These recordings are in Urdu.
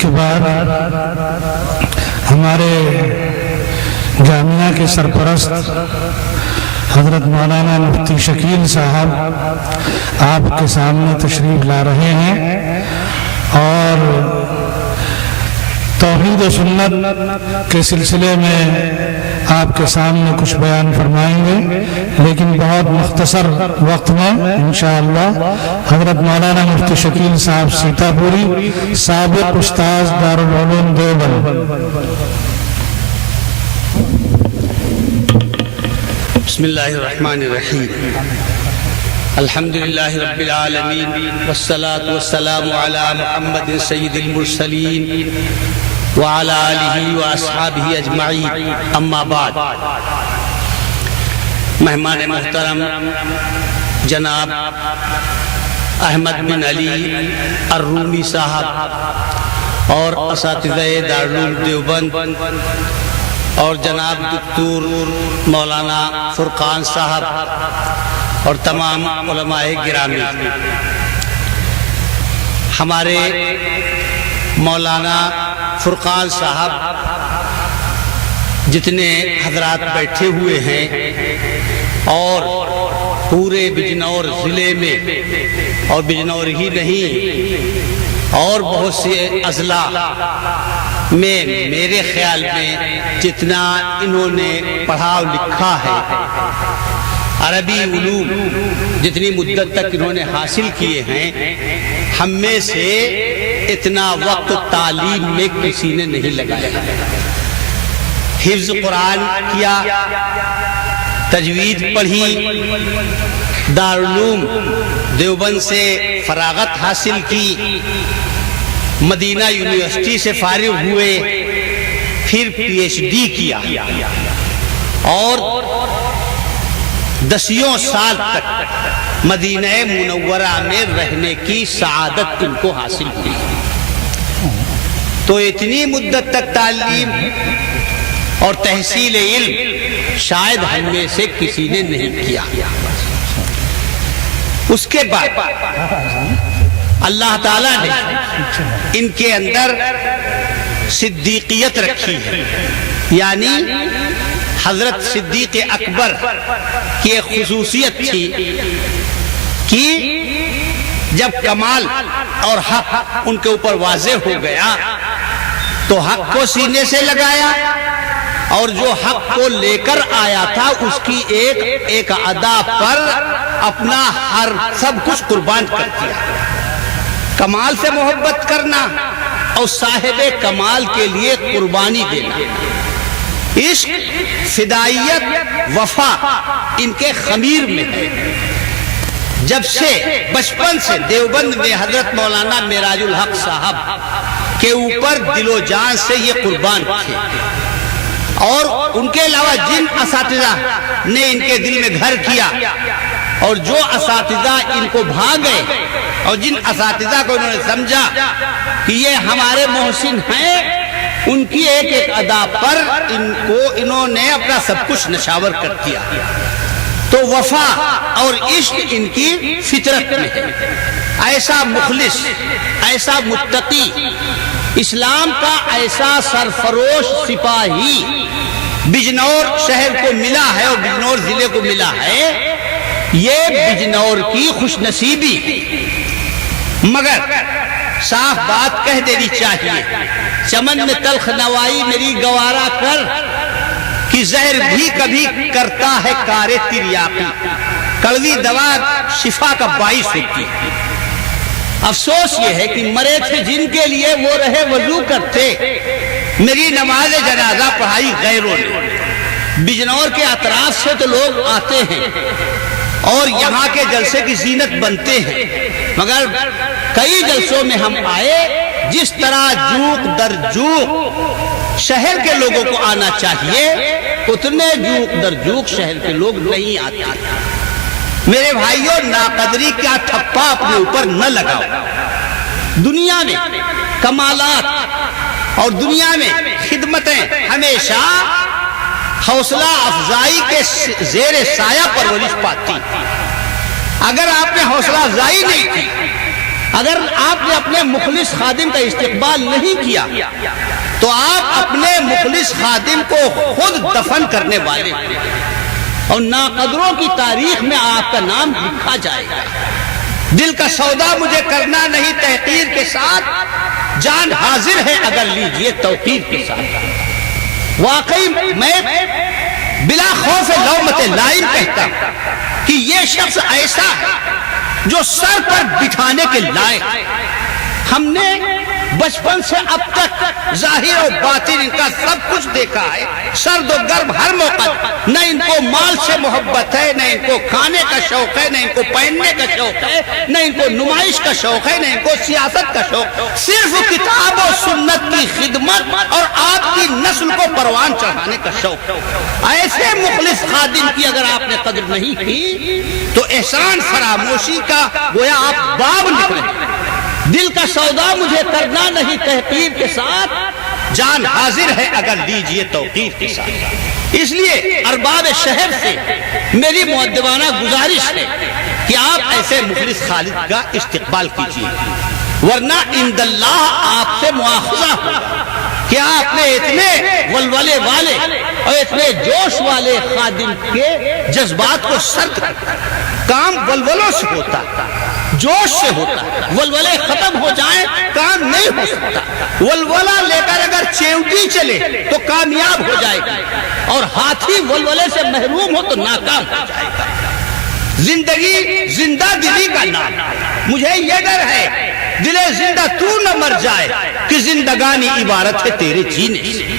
کے بعد ہمارے جامعہ کے سرپرست حضرت مولانا مفتی شکیل صاحب آپ کے سامنے تشریف لا رہے ہیں اور توحید و سنت کے سلسلے میں آپ کے سامنے کچھ بیان فرمائیں گے، لیکن بہت مختصر وقت میں انشاءاللہ حضرت مولانا مفتی شکیل صاحب سیتا پوری سابق استاذ دارالعلوم دیوبند۔ بسم اللہ الرحمن الرحیم، الحمدللہ رب العالمین والصلاة والسلام علی محمد سید المرسلین وعلی آلہ واصحابہ اجمعین، اما بعد۔ مہمان محترم جناب احمد بن علی الرومی صاحب اور اساتذہ دارالعلوم دیوبند اور جناب دکتور مولانا فرقان صاحب اور تمام علماء گرامی، ہمارے مولانا فرقان صاحب جتنے حضرات بیٹھے ہوئے ہیں اور پورے بجنور ضلع میں اور بجنور ہی نہیں اور بہت سے اضلاع میں میرے خیال میں جتنا انہوں نے پڑھا لکھا ہے، عربی علوم جتنی مدت تک انہوں نے حاصل کیے ہیں، ہم میں سے اتنا وقت تعلیم میں کسی نے نہیں لگایا۔ حفظ قرآن کیا، تجوید پڑھی، دارالعلوم دیوبند سے فراغت حاصل کی، مدینہ یونیورسٹی سے فارغ ہوئے، پھر پی ایچ ڈی کیا اور 10 سال تک مدینہ منورہ میں رہنے کی سعادت ان کو حاصل ہوئی۔ تو اتنی مدت تک تعلیم اور تحصیل علم شاید ہم میں سے کسی نے نہیں کیا۔ اس کے بعد اللہ تعالیٰ نے ان کے اندر صدیقیت رکھی ہے، یعنی حضرت صدیق اکبر کی ایک خصوصیت تھی کہ جب کمال اور حق ان کے اوپر واضح ہو گیا تو حق کو سینے سے لگایا اور جو حق کو لے کر آیا تھا اس کی ایک ادا پر اپنا ہر سب کچھ قربان کر دیا۔ کمال سے محبت کرنا اور صاحب کمال کے لیے قربانی دینا، عشق، فدائیت، وفا ان کے خمیر میں ہے۔ جب سے بچپن سے دیوبند میں حضرت مولانا معراج الحق صاحب کے اوپر دل و جان سے یہ قربان تھے، اور ان کے علاوہ جن اساتذہ نے ان کے دل میں گھر کیا اور جو اساتذہ ان کو بھا گئے اور جن اساتذہ کو انہوں نے سمجھا کہ یہ ہمارے محسن ہیں، ان کی ایک ادا پر انہوں نے اپنا سب کچھ نشاور کر دیا۔ تو وفا اور عشق ان کی فطرت میں ہے۔ ایسا مخلص، ایسا متقی، اسلام کا ایسا سرفروش سپاہی بجنور شہر کو ملا ہے اور بجنور ضلع کو ملا ہے، یہ بجنور کی خوش نصیبی ہے۔ مگر صاف بات کہہ دینی چاہیے، چمن میں تلخ نوائی میری گوارا کر، کہ زہر بھی کبھی کرتا ہے کار تریاقی، کڑوی دوا شفا کا باعث ہوتی ہے۔ افسوس یہ ہے کہ مرے تھے جن کے لیے وہ رہے وضو کرتے، میری نماز جنازہ پڑھائی غیروں نے۔ بجنور کے اطراف سے تو لوگ آتے ہیں اور یہاں کے جلسے کی زینت بنتے ہیں، مگر کئی جلسوں میں ہم آئے، جس طرح جوق در جوق شہر کے لوگوں کو آنا چاہیے اتنے جوق در جوق شہر کے لوگ نہیں آتے۔ میرے بھائیوں، ناقدری کا ٹھپا اپنے اوپر نہ لگاؤ۔ دنیا میں کمالات اور دنیا میں خدمتیں ہمیشہ حوصلہ افزائی کے زیر سایہ پرورش پاتی۔ اگر آپ نے حوصلہ افزائی نہیں کی اگر آپ نے اپنے مخلص خادم کا استقبال نہیں کیا تو آپ اپنے مخلص خادم کو خود دفن کرنے والے اور ناقدروں کی تاریخ میں آپ کا نام لکھا جائے گا۔ دل کا سودا مجھے کرنا نہیں تحقیر کے ساتھ، جان حاضر ہے اگر لیجئے توقیر کے ساتھ۔ واقعی میں بلا خوف لومت لائم کہتا ہوں کہ یہ شخص ایسا ہے جو سر پر بٹھانے کے لائق۔ ہم نے بچپن سے اب تک ظاہر و باطن ان کا سب کچھ دیکھا ہے، سرد و گرم ہر موقع۔ نہ ان کو مال سے محبت ہے، نہ ان کو کھانے کا شوق ہے، نہ ان کو پہننے کا شوق ہے، نہ ان کو نمائش کا شوق ہے، نہ ان کو سیاست کا شوق، صرف کتاب و سنت کی خدمت اور آپ کی نسل کو پروان چڑھانے کا شوق۔ ایسے مخلص خادم کی اگر آپ نے قدر نہیں کی تو احسان فراموشی کا گویا آپ باب نکلے۔ دل کا سودا مجھے کرنا نہیں تحقیر کے ساتھ، جان حاضر ہے اگر لیجئے توقیر کے ساتھ۔ اس لیے ارباب شہر سے میری مؤدبانہ گزارش ہے کہ آپ ایسے مخلص خالد کا استقبال کیجیے، ورنہ عند اللہ آپ سے مواخذہ ہوگا کہ آپ نے اتنے ولولے والے اور اتنے جوش والے خادم کے جذبات کو سرد کرتا۔ کام ولولوں سے ہوتا، جوش سے ہوتا، ولولے ختم ہو جائیں کام نہیں ہو سکتا۔ ولولہ لے کر اگر چیوٹی چلے تو کامیاب ہو جائے گا، اور ہاتھی ولولے سے محروم ہو تو ناکام ہو جائے گا۔ زندگی زندہ دلی کا نام، مجھے یہ ڈر ہے دلے زندہ تو نہ مر جائے کہ زندگانی عبارت ہے تیرے جینے سے۔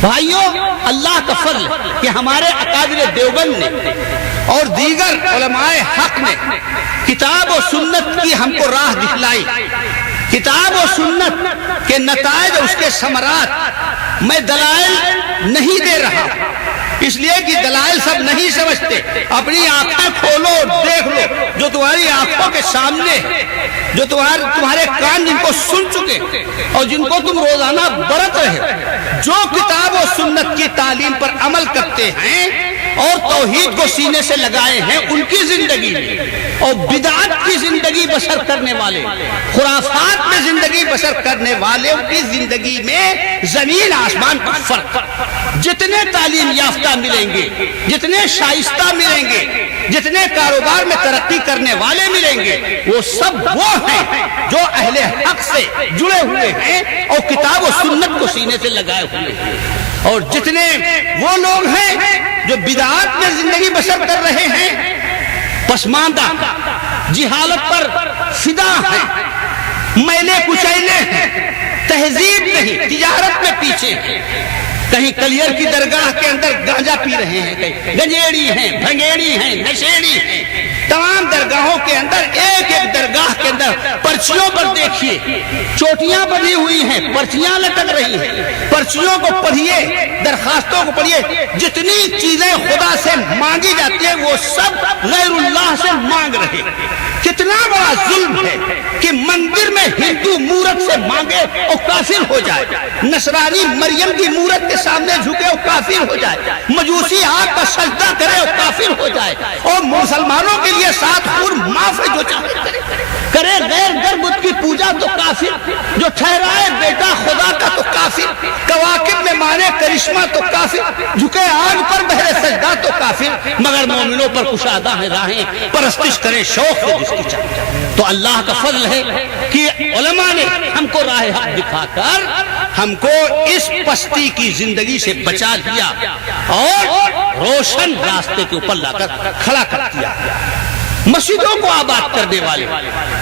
بھائیوں، اللہ کا فضل کہ ہمارے اکابر دیوبند نے اور دیگر علماء حق نے کتاب و سنت کی ہم کو راہ دکھلائی۔ کتاب و سنت کے نتائج اور اس کے ثمرات میں دلائل نہیں دے رہا، اس لیے کہ دلائل سب نہیں سمجھتے۔ اپنی آنکھیں کھولو اور دیکھ لو جو تمہاری آنکھوں کے سامنے، جو تمہارے کان جن کو سن چکے اور جن کو تم روزانہ برت رہے، جو کتاب و سنت کی تعلیم پر عمل کرتے ہیں اور توحید کو سینے سے لگائے ہیں، ان کی زندگی میں اور بدعت کی زندگی بسر کرنے والے، خرافات میں زندگی بسر کرنے والے، ان کی زندگی میں زمین آسمان کا فرق۔ جتنے تعلیم یافتہ ملیں گے، جتنے شائستہ ملیں گے، جتنے کاروبار میں ترقی کرنے والے ملیں گے، وہ سب وہ ہیں جو اہل حق سے جڑے ہوئے ہیں اور کتاب و سنت کو سینے سے لگائے ہوئے ہیں۔ اور جتنے وہ لوگ ہیں جو بدعات میں زندگی بسر کر رہے ہیں، پسماندہ، جہالت پر فدا ہیں، میلے کچیلے ہیں، تہذیب نہیں، تجارت میں پیچھے ہیں، کہیں کلیئر کی درگاہ کے اندر گانجا پی رہے ہیں، کہیں گنجیڑی ہیں، بھنگیڑی ہیں، نشیڑی ہیں۔ تمام درگاہوں کے اندر ایک ایک درگاہ کے اندر پرچیوں پر دیکھیے چوٹیاں بنی ہوئی ہیں، پرچیاں لٹک رہی ہیں۔ پرچیوں کو پڑھیے، درخواستوں کو پڑھیے، جتنی چیزیں خدا سے مانگی جاتی ہیں وہ سب غیر اللہ سے مانگ رہے ہیں۔ کتنا بڑا ظلم ہے کہ مندر میں ہندو مورت سے مانگے اور کافر ہو جائے، نصرانی مریم کی مورت کے سامنے جھکے اور کافر ہو جائے، مجوسی آگ کا سجدہ کرے اور کافر ہو جائے، اور مسلمانوں کے لیے 7 خور معاف ہے جو چاہے کرے، غیر گر بت کی پوجا تو کافر، جو ٹھہرائے بیٹا خدا کا تو کافر، کواکب میں مانے کرشمہ تو کافر، جھکے آگ پر بہرے سجدہ تو کافر، مگر مومنوں پر کشادہ ہیں راہیں، پرستش کرے شوق سے جس کی چاہے۔ تو اللہ کا فضل ہے کہ علماء نے ہم کو راہ حق دکھا کر ہم کو اس پستی کی زندگی سے بچا لیا اور روشن راستے کے اوپر لا کر کھڑا کر دیا۔ مسجدوں کو آباد کرنے والے،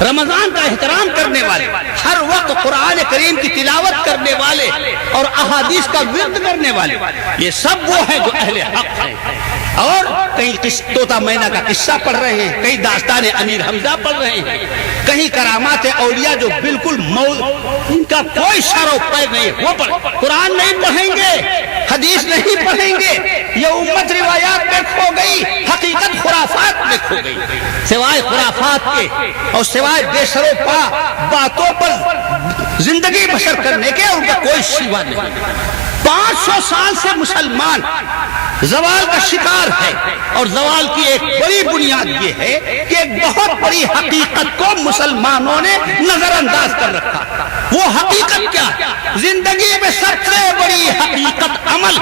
رمضان کا احترام کرنے والے، ہر وقت قرآن کریم کی تلاوت کرنے والے اور احادیث کا ورد کرنے والے، یہ سب وہ ہیں جو اہل حق ہیں۔ اور کہیں طوطا مینا کا قصہ پڑھ رہے ہیں، کہیں داستان امیر حمزہ پڑھ رہے ہیں، کہیں کرامات اولیاء جو بالکل ان کا کوئی شر و پیر نہیں، وہ قرآن نہیں پڑھیں گے، حدیث نہیں پڑھیں گے، یہ امت روایات میں کھو گئی، حقیقت خرافات میں کھو گئی۔ سوائے خرافات کے اور سوائے بے سر و پا باتوں پر زندگی بسر کرنے کے ان کا کوئی سوا نہیں۔ 500 سال سے مسلمان زوال کا شکار ہے، اور زوال کی ایک بڑی بنیاد یہ ہے کہ ایک بہت بڑی حقیقت کو مسلمانوں نے نظر انداز کر رکھا۔ وہ حقیقت کیا ہے؟ زندگی میں سب سے بڑی حقیقت عمل۔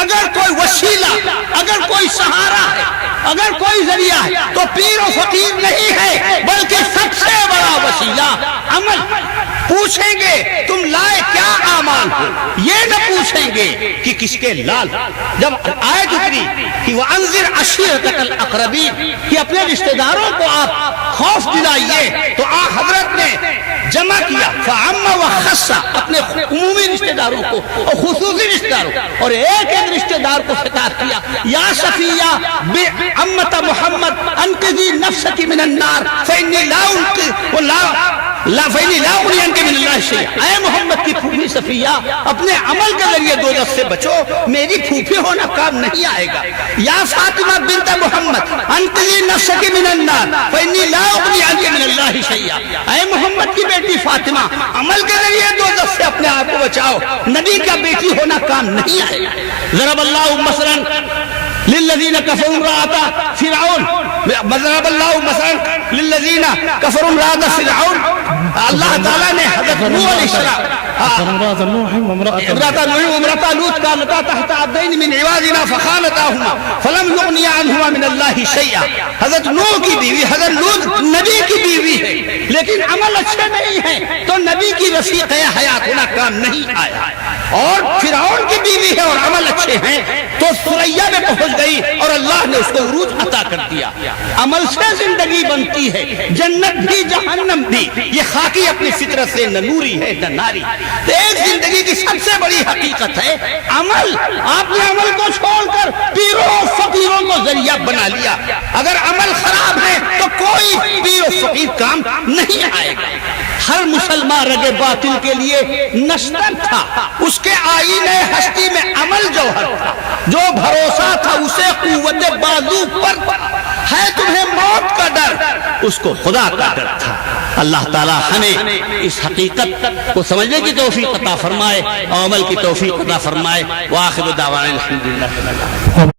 اگر کوئی وسیلہ، اگر کوئی سہارا ہے، اگر کوئی ذریعہ ہے تو پیر و فقیر نہیں ہے، بلکہ سب سے بڑا وسیلہ عمل۔ پوچھیں گے تم لائے کیا اعمال ہو، یہ نہ پوچھیں گے کہ کس کے لال۔ جب آیت اتری کہ وَأَنذِرْ عَشِيرَتَكَ الْأَقْرَبِينَ کہ اپنے رشتہ داروں کو آپ خوف دلائیے، تو حضرت نے جمع کیا فَعَمَّ وَخَصَّ اپنے عمومی رشتہ داروں کو اور خصوصی رشتہ داروں کو، اور ایک ایک رشتہ دار کو خطاب کیا، یا صفیہ عمت محمد انقذی نفسک من النار فإنی لا اغنی عنک من اللہ شیئا۔ اے محمد کی پھوپھی صفیہ، اپنے عمل کے ذریعے دوزخ سے بچو، میری پھوپھی ہونا کام نہیں آئے گا۔ یا فاطمہ بنت محمد انقذی نفسک من النار فإنی لا اغنی عنک من اللہ شیئا۔ اے محمد کی بیٹی فاطمہ، عمل کے ذریعے دوزخ سے اپنے آپ کو بچاؤ، نبی کا بیٹی ہونا کام نہیں آئے گا۔ ضرب اللہ مثلا للذین کفروا امرأۃ فرعون، ضرب اللہ مثلا للذین کفروا امرأۃ فرعون۔ اللہ تعالیٰ نے حضرت نوح علیہ السلام، امرأة نوح وامرأة لوط كانتا تحت عبدين من عبادنا فخانتاهما فلم يغني عنهما من الله شيئا۔ حضرت نوح کی بیوی حضرت لوط نبی کی بیوی ہے، لیکن عمل اچھے نہیں ہیں تو نبی کی رفیق حیات ہونا کام نہیں آیا۔ اور فرعون کی بیوی ہے اور عمل اچھے ہیں تو ثریا میں پہنچ گئی اور اللہ نے اس کو عروج عطا کر دیا۔ عمل سے زندگی بنتی ہے، جنت بھی جہنم بھی، یہ خاکی اپنی فطرت سے نہ نوری ہے نہ ناری۔ ایک زندگی کی سب سے بڑی حقیقت ہے عمل۔ آپ نے عمل کو چھوڑ کر پیروں فقیروں کو ذریعہ بنا لیا۔ اگر عمل خراب ہے تو کوئی پیر و فقیر کام نہیں آئے گا۔ ہر مسلمان رگ باطل کے لیے نشتر تھا، اس کے آئینے ہستی میں عمل جوہر تھا، جو بھروسہ تھا اسے قوت بازو پر ہے، تمہیں موت کا ڈر، اس کو خدا کا ڈر تھا۔ اللہ تعالی ہمیں اس حقیقت کو سمجھنے کی توفیق عطا فرمائے اور عمل کی توفیق عطا فرمائے۔ وآخر دعوانا الحمدللہ۔